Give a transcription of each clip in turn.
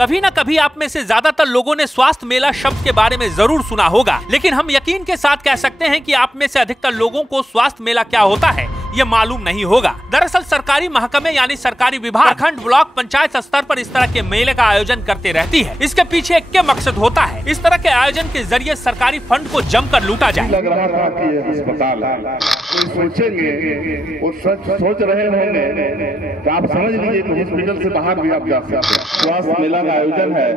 कभी न कभी आप में से ज्यादातर लोगों ने स्वास्थ्य मेला शब्द के बारे में जरूर सुना होगा, लेकिन हम यकीन के साथ कह सकते हैं कि आप में से अधिकतर लोगों को स्वास्थ्य मेला क्या होता है ये मालूम नहीं होगा। दरअसल सरकारी महकमे यानी सरकारी विभाग प्रखंड, ब्लॉक, पंचायत स्तर पर इस तरह के मेले का आयोजन करते रहती है। इसके पीछे एक के मकसद होता है, इस तरह के आयोजन के जरिए सरकारी फंड को जमकर लूटा जाए। लग रहा था कि ये अस्पताल है, कोई सोचेंगे और सोच रहे होंगे तो आप समझ लीजिए कि हॉस्पिटल से बाहर भी आप जा सकते हैं। स्वास्थ्य मेला का आयोजन है,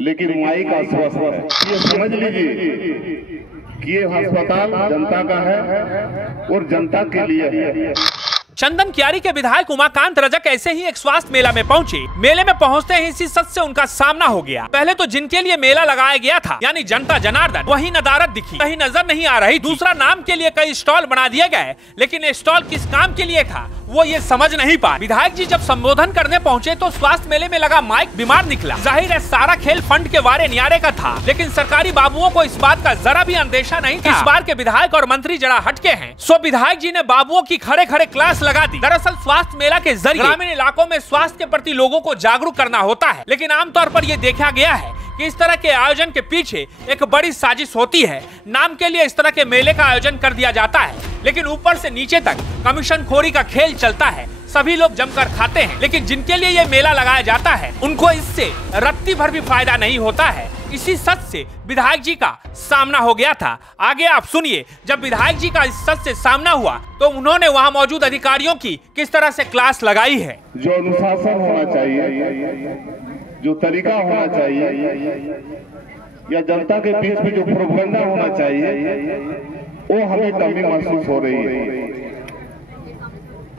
लेकिन माई का आश्वासन है। ये समझ लीजिए कि ये अस्पताल जनता का है और जनता के लिए है। चंदन कियारी के विधायक उमाकांत रजक ऐसे ही एक स्वास्थ्य मेला में पहुंचे। मेले में पहुंचते ही इसी सच से उनका सामना हो गया। पहले तो जिनके लिए मेला लगाया गया था यानी जनता जनार्दन, वही नदारत दिखी, कहीं नजर नहीं आ रही। दूसरा, नाम के लिए कई स्टॉल बना दिए गए, लेकिन स्टॉल किस काम के लिए था वो ये समझ नहीं पाए। विधायक जी जब संबोधन करने पहुंचे तो स्वास्थ्य मेले में लगा माइक बीमार निकला। जाहिर है सारा खेल फंड के वारे न्यारे का था, लेकिन सरकारी बाबुओं को इस बात का जरा भी अंदेशा नहीं था। इस बार के विधायक और मंत्री जरा हटके हैं, सो विधायक जी ने बाबुओं की खड़े खड़े क्लास लगा दी। दरअसल स्वास्थ्य मेला के जरिए ग्रामीण इलाकों में स्वास्थ्य के प्रति लोगों को जागरूक करना होता है, लेकिन आमतौर पर यह देखा गया है कि इस तरह के आयोजन के पीछे एक बड़ी साजिश होती है। नाम के लिए इस तरह के मेले का आयोजन कर दिया जाता है, लेकिन ऊपर से नीचे तक कमीशन खोरी का खेल चलता है। सभी लोग जमकर खाते हैं, लेकिन जिनके लिए ये मेला लगाया जाता है उनको इससे रत्ती भर भी फायदा नहीं होता है। इसी सच से विधायक जी का सामना हो गया था। आगे आप सुनिए, जब विधायक जी का इस सच से सामना हुआ तो उन्होंने वहां मौजूद अधिकारियों की किस तरह से क्लास लगाई है। जो अनुशासन होना चाहिए, जो तरीका होना चाहिए, या जनता के बीच में जो प्रोपेगेंडा होना चाहिए, वो हमें कमी महसूस हो रही है।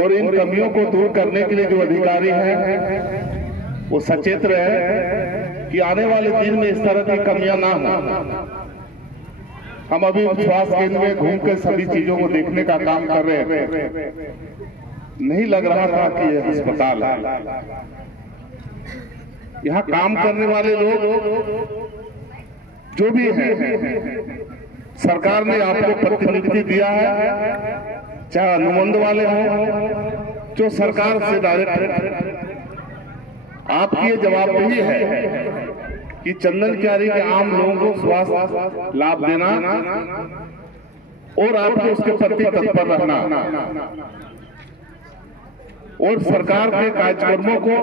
और इन कमियों को दूर करने के लिए जो अधिकारी हैं वो सचेत रहे कि आने वाले दिन में इस तरह की कमियां ना हो। हम अभी स्वास्थ्य केंद्र में घूम कर सभी चीजों को देखने का काम कर रहे हैं। नहीं लग रहा था कि यह अस्पताल है। यहाँ काम करने वाले लोग जो भी हैं, सरकार ने आपको प्रतिनिधि दिया है, चाहे अनुबंध वाले हों, जो सरकार से डायरेक्ट आपकी ये जवाबदेही है कि चंदन कियारी के आम लोगों को स्वास्थ्य लाभ देना और आपको उसके प्रति तत्पर रहना और सरकार के कार्यक्रमों को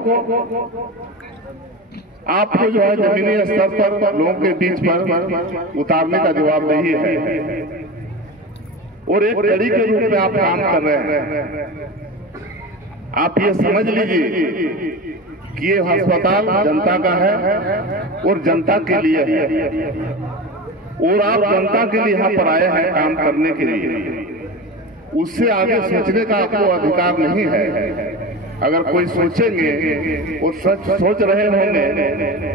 आपको जो है जमीनी स्तर पर लोगों के बीच पर उतारने का जवाबदेही है। और एक कड़ी के रूप में आप काम कर रहे हैं। आप ये समझ लीजिए कि ये अस्पताल जनता का है और जनता के लिए है, और आप जनता के लिए यहाँ पर आए हैं काम करने के लिए। उससे आगे सोचने का आपको अधिकार नहीं है। अगर कोई सोचेंगे और सोच रहे होंगे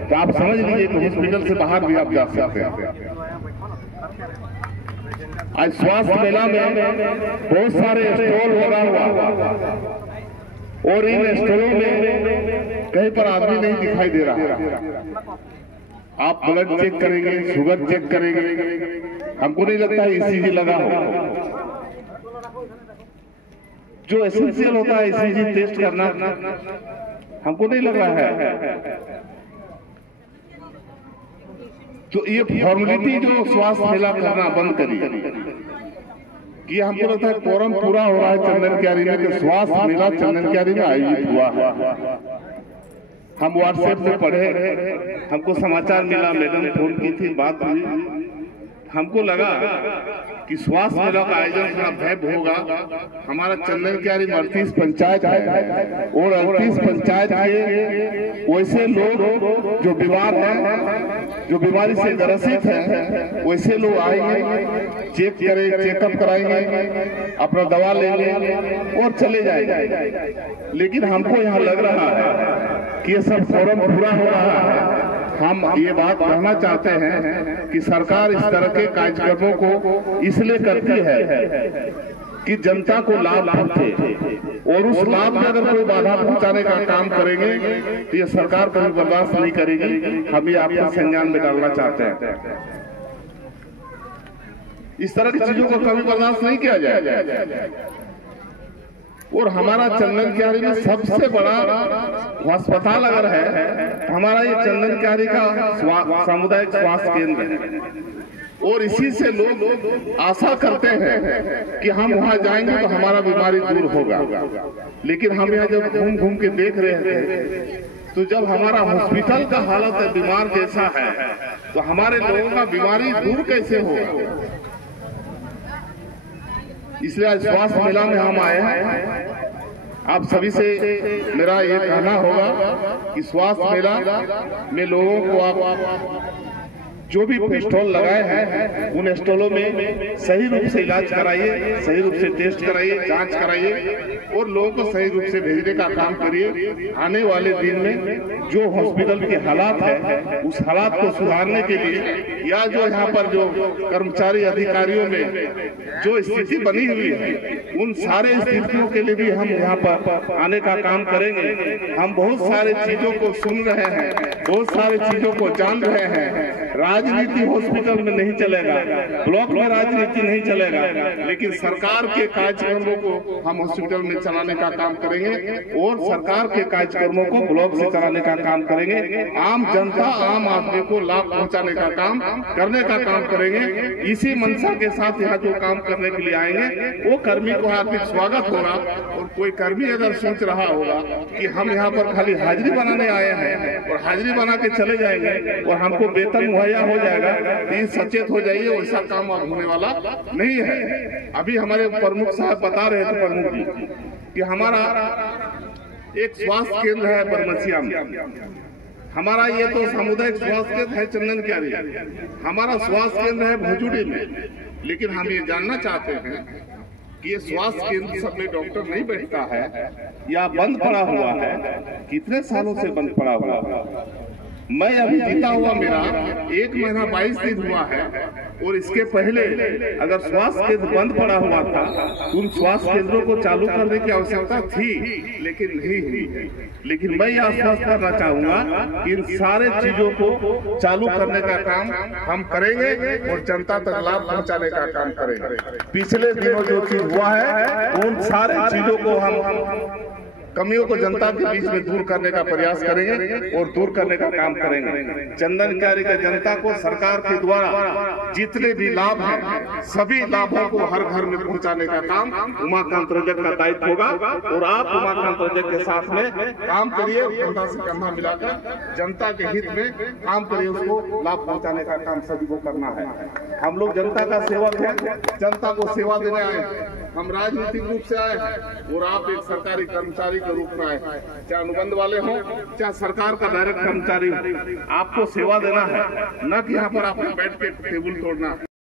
तो आप समझ लीजिए कि हॉस्पिटल से बाहर भी आप जा सकते हैं। आज स्वास्थ्य मेला में बहुत सारे स्टॉल लगा हुआ और इन स्टॉलों में कहीं पर आदमी नहीं दिखाई दे रहा। आप ब्लड चेक करेंगे, शुगर चेक करेंगे, हमको नहीं लगता है ईसीजी लगा हो। जो एसेंशियल होता है ईसीजी टेस्ट करना, हमको नहीं लग रहा है। तो ये फॉर्मेलिटी जो स्वास्थ्य मेला करना बंद करिए कि हमको लगता है कोरम पूरा हो रहा है चंदन कियारी में कि स्वास्थ्य मेला चंदन कियारी में आयोजित हुआ है। हम व्हाट्सएप से पढ़े, हमको समाचार मिला, मैडम फोन की थी, बात हुई, हमको लगा कि स्वास्थ्य मेला का आयोजन थोड़ा भव्य होगा। हमारा चंदन कियारी 38 पंचायत है और 38 पंचायत के वैसे लोग जो बीमार हैं, जो बीमारी से ग्रसित हैं, वैसे लोग आएंगे, चेकअप कराएंगे, अपना दवा लेंगे और चले जाएंगे। लेकिन हमको यहाँ लग रहा है कि ये सब फॉर्म पूरा हो रहा है। हम ये बात कहना चाहते हैं कि सरकार इस तरह के कार्यक्रमों को इसलिए करती है कि जनता को लाभ पहुंचे, और उस लाभ में अगर कोई बाधा पहुंचाने का काम करेंगे तो ये सरकार कभी बर्दाश्त नहीं करेगी। हम ये आपको संज्ञान में डालना चाहते हैं। इस तरह की चीजों को कभी बर्दाश्त नहीं किया जाए। और हमारा चंदन कियारी में सबसे बड़ा अस्पताल अगर है हमारा ये चंदन क्यारी का सामुदायिक स्वास्थ्य केंद्र है और इसी से लोग आशा करते हैं कि हम वहां जाएंगे तो हमारा बीमारी दूर होगा। लेकिन हम यहाँ जब घूम घूम के देख रहे थे तो जब हमारा हॉस्पिटल का हालत बीमार जैसा है तो हमारे लोगों का बीमारी दूर कैसे होगा। इसलिए आज स्वास्थ्य मेला में हम आए हैं। आप सभी से मेरा ये कहना होगा कि स्वास्थ्य मेला में लोगों को आप जो भी स्टॉल लगाए हैं उन स्टॉलों में सही रूप से इलाज कराइए, सही रूप से टेस्ट कराइए, जांच कराइए और लोगों को सही रूप से भेजने का काम करिए। आने वाले दिन में जो हॉस्पिटल के हालात है उस हालात को सुधारने के लिए या जो यहाँ पर जो कर्मचारी अधिकारियों में जो स्थिति बनी हुई है उन सारे स्थितियों के लिए भी हम यहाँ पर आने का काम करेंगे। हम बहुत सारे चीजों को सुन रहे हैं, बहुत सारी चीजों को जान रहे हैं। राजनीति हॉस्पिटल में नहीं चलेगा, ब्लॉक में राजनीति नहीं चलेगा, लेकिन सरकार के कार्यक्रमों को हम हॉस्पिटल में चलाने का काम करेंगे और सरकार के कार्यक्रमों को ब्लॉक से चलाने का काम करेंगे। आम जनता, आम आदमी को लाभ पहुंचाने का काम करने का काम करेंगे। इसी मंशा के साथ यहाँ जो काम करने के लिए आएंगे वो कर्मी को हार्दिक स्वागत होगा। और कोई कर्मी अगर सोच रहा होगा कि हम यहाँ पर खाली हाजिरी बनाने आए हैं और हाजिरी बना के चले जाएंगे और हमको वेतन मुहैया हो जाएगा, तो सचेत हो जाइए, वैसा काम अब होने वाला नहीं है। अभी हमारे प्रमुख साहब बता रहे थे, प्रमुख जी, कि हमारा एक स्वास्थ्य केंद्र है बरमसिया में। हमारा ये तो सामुदायिक स्वास्थ्य केंद्र है चंदन क्यारी, हमारा स्वास्थ्य केंद्र है भोजुड़ी में। लेकिन हम ये जानना चाहते हैं कि ये स्वास्थ्य केंद्र सब में डॉक्टर नहीं बैठता है या बंद पड़ा हुआ है, कितने सालों से बंद पड़ा हुआ है। मैं अभी जीता हुआ मेरा 1 महीना 22 दिन हुआ है और इसके पहले अगर स्वास्थ्य केंद्र बंद पड़ा हुआ था उन स्वास्थ्य केंद्रों को चालू करने की आवश्यकता थी, लेकिन नहीं हुई। लेकिन मैं यह आश्वस्त करना चाहूंगा कि इन सारे चीजों को चालू करने का काम हम करेंगे और जनता तक लाभ पहुंचाने का काम करेंगे। पिछले दिनों जो चीज हुआ है उन सारे चीजों को हम कमियों को जनता के बीच में दूर करने का प्रयास करेंगे और दूर करने का काम करेंगे। चंदन क्यारी के जनता को सरकार के द्वारा जितने भी लाभ हैं सभी लाभों को हर घर में पहुंचाने का काम उमाकांत रजक का दायित्व होगा और आप उमाकांत रजक के साथ में काम करिए, जनता से कंधा मिलाकर जनता के हित में काम करिए, उसको लाभ पहुंचाने का काम सभी को करना है। हम लोग जनता का सेवक है, जनता को सेवा देने आए। हम राजनीतिक रूप से आए हैं और आप एक सरकारी कर्मचारी के रूप में आए, चाहे अनुबंध वाले हों चाहे सरकार का डायरेक्ट कर्मचारी हो। आपको सेवा देना है, न कि यहाँ पर आपने बैठ के टेबल तोड़ना है।